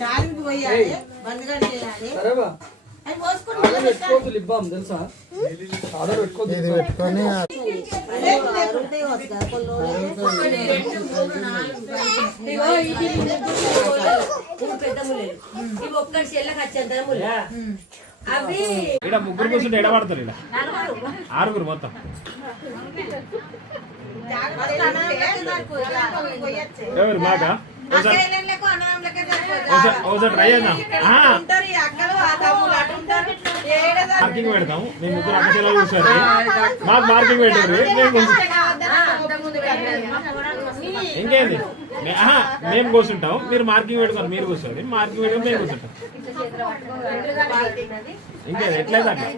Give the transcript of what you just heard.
చాలింపు పోయాలి, బందిగాడు చేయాలి. అవి పోసుకొని పెట్టుకోవద్దు, లిబ్బాం తెలుసా? ఆధార్ పెట్టుకోవద్దు. ఇది పెట్టుకొని ఒక్కటి చెల్లకి వచ్చేంత ములే అవి ఇక్కడ ముగ్గురు కూర్చుంటే ఎడబడతారు. ఇక్కడ ఆరుగురు మొత్తం. ఎవరు మాకా? ట్రై చేద్దాం. మార్కింగ్ పెడతాం. మేము ముగ్గురు అక్క చెల్లెలు చూసారు, మాకు మార్కింగ్ పెట్టారు. ఇంకేంది, మేము కూర్చుంటాం, మీరు మార్కింగ్ పెట్టుకోండి. మీరు కూర్చోండి, మార్కింగ్ పెట్టుకొని మేము కూర్చుంటాం. ఇంకేది ఎట్లయితే అట్లా.